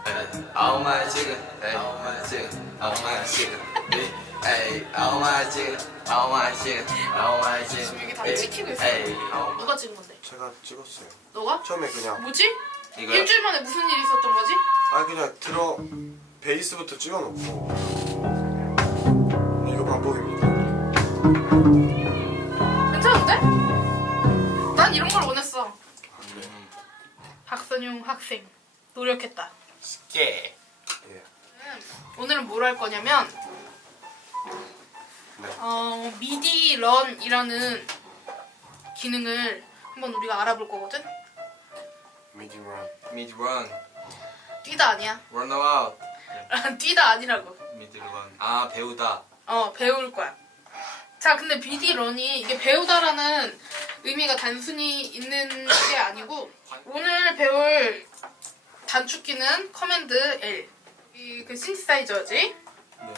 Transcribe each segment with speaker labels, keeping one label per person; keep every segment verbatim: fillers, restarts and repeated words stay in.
Speaker 1: Oh my chicken, oh my chicken, oh my chicken, hey, oh my chicken, oh my chicken, oh my chicken.
Speaker 2: 이게 다 찍히고 있어.
Speaker 1: Hey, oh my.
Speaker 2: 누가 찍은 건데?
Speaker 3: 제가 찍었어요.
Speaker 2: 너가?
Speaker 3: 처음에 그냥
Speaker 2: 뭐지?
Speaker 1: 이거요?
Speaker 2: 일주일 만에 무슨 일이 있었던 거지?
Speaker 3: 아 그냥 들어 베이스부터 찍어놓고 이거 반복입니다.
Speaker 2: 괜찮은데? 난 이런 걸 원했어.
Speaker 1: 음,
Speaker 2: 박선용 학생 노력했다.
Speaker 1: 쉽게.
Speaker 3: 예.
Speaker 2: 오늘은 뭘 할 거냐면
Speaker 3: 네.
Speaker 2: 어, 미디 런이라는 기능을 한번 우리가 알아볼 거거든?
Speaker 3: 미디 런.
Speaker 1: Mid run,
Speaker 2: 뛰다 아니야.
Speaker 1: run out.
Speaker 2: 뛰다 아니라고.
Speaker 1: Mid run. 아 배우다.
Speaker 2: 어, 배울 거야. 자, 근데 미디 런이 이게 배우다라는 의미가 단순히 있는 게 아니고 오늘 배울 단축키는 커맨드 L. 이 그 신디사이저지?
Speaker 1: 네.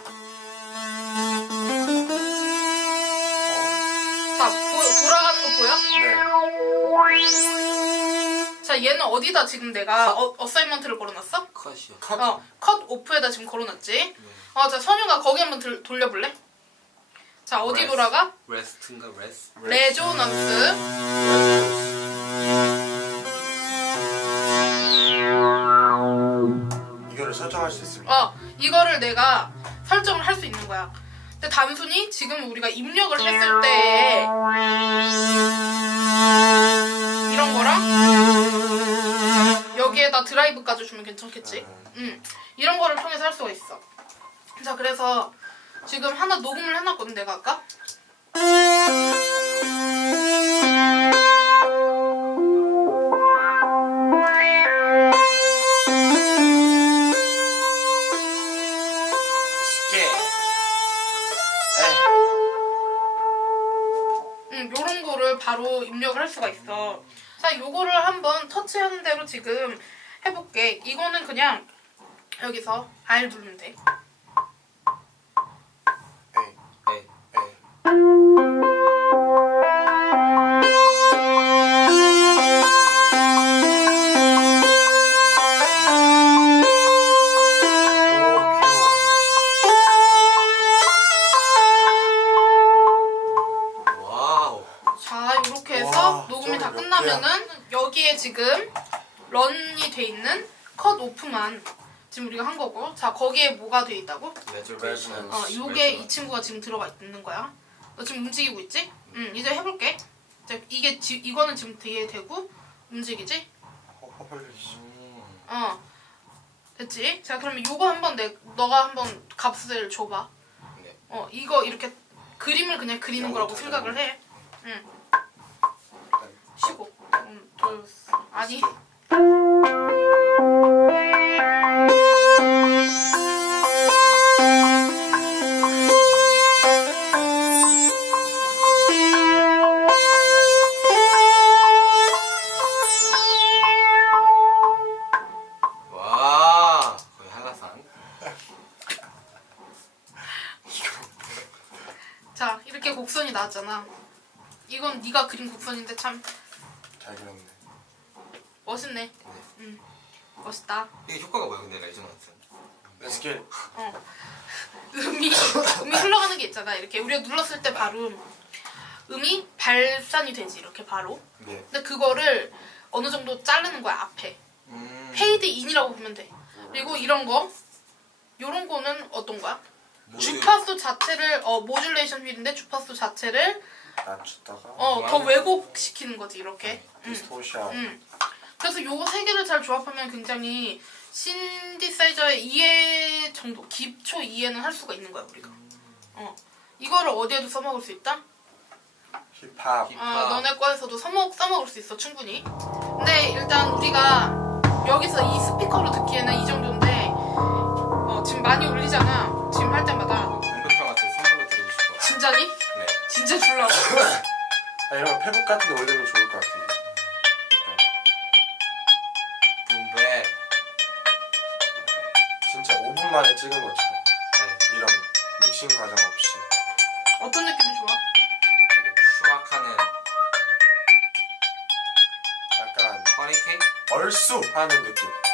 Speaker 2: 자, 보, 돌아가는 거 보여?
Speaker 3: 네.
Speaker 2: 자, 얘는 어디다 지금 내가 어, 어사이먼트를 걸어놨어?
Speaker 1: 컷이요.
Speaker 3: 컷.
Speaker 2: 어, 컷 오프에다 지금 걸어놨지? 어, 자, 선유가 거기 한번 들, 돌려볼래? 자, 어디
Speaker 1: Rest.
Speaker 2: 돌아가?
Speaker 1: 레스트인가 레스?
Speaker 2: 레조넌스.
Speaker 3: 이거를 설정할 수 있습니다.
Speaker 2: 어, 이거를 내가 설정을 할 수 있는 거야. 근데 단순히 지금 우리가 입력을 했을 때 이런 거랑 여기에다 드라이브까지 주면 괜찮겠지? 응. 이런 거를 통해서 할 수가 있어. 자, 그래서 지금 하나 녹음을 해놨거든, 내가 아까.
Speaker 3: 쉽게.
Speaker 2: 응, 요런 거를 바로 입력을 할 수가 있어. 자, 요거를 한번 터치하는 대로 지금 해볼게. 이거는 그냥 여기서 R 누르면 돼.
Speaker 3: 에이.
Speaker 1: 네.
Speaker 3: 에이. 오,
Speaker 1: 와우.
Speaker 2: 자, 이렇게 해서
Speaker 3: 와,
Speaker 2: 녹음이 다
Speaker 3: 저거 몇
Speaker 2: 끝나면은 여기에 지금 런이 돼 있는 컷 오프만 지금 우리가 한 거고. 자, 거기에 뭐가 돼 있다고?
Speaker 1: 레저베이션.
Speaker 2: 어, 요게 이 친구가 지금 들어가 있는 거야. 너 지금 움직이고 있지? 응, 이제 해볼게. 이제 이게 지, 이거는 지금 뒤에 되고 움직이지?
Speaker 3: 헐, 씨.
Speaker 2: 어, 됐지? 자, 그러면 요거 한번 내 너가 한번 값을 줘봐.
Speaker 1: 네.
Speaker 2: 어, 이거 이렇게 그림을 그냥 그리는 거라고 생각을 해. 응. 십오. 음, 둘, 아니.
Speaker 1: 와 거의 한라산.
Speaker 2: 자, 이렇게 곡선이 나왔잖아. 이건 네가 그린 곡선인데 참
Speaker 3: 잘 그렸네.
Speaker 2: 멋있네. 응, 멋있다.
Speaker 1: 이게 효과가 뭐야 근데 레저넌스?
Speaker 3: 스킬.
Speaker 2: 어. 음이 음이 흘러가는 게 있잖아. 이렇게 우리가 눌렀을 때 바로 음이 발산이 되지. 이렇게 바로.
Speaker 3: 네.
Speaker 2: 근데 그거를 어느 정도 자르는 거야 앞에.
Speaker 1: 음.
Speaker 2: 페이드 인이라고 보면 돼. 그리고 이런 거, 요런 거는 어떤 거야?
Speaker 1: 모두-
Speaker 2: 주파수 자체를 어 모듈레이션 휠인데 주파수 자체를
Speaker 3: 낮췄다가
Speaker 2: 어 더 왜곡시키는 거지 이렇게. 응.
Speaker 3: 디스토션.
Speaker 2: 응. 그래서 요거 세 개를 잘 조합하면 굉장히 신디사이저의 이해 정도, 기초 이해는 할 수가 있는 거야 우리가. 어 이거를 어디에도 써먹을 수 있다?
Speaker 3: 힙합.
Speaker 1: 힙-
Speaker 2: 어, 너네 거에서도 써먹, 써먹을 수 있어 충분히. 근데 일단 우리가 여기서 이 스피커로 듣기에는 이 정도인데 어, 지금 많이 울리잖아. 지금 할 때마다.
Speaker 1: 공급형한테 선물로 드리고 싶어.
Speaker 2: 진짜니?
Speaker 1: 네.
Speaker 2: 진짜 줄라고?
Speaker 3: 아, 이런 페북 같은 데 올리면 좋을 것 같은데.
Speaker 1: 붐백.
Speaker 3: 진짜 오 분 만에 찍은 것처럼
Speaker 1: 네.
Speaker 3: 이런 믹싱 과정 없이.
Speaker 2: 어떤 느낌이 좋아?
Speaker 1: 되게 추악하는
Speaker 3: 약간
Speaker 1: 허리케인?
Speaker 3: 얼쑤 하는 느낌.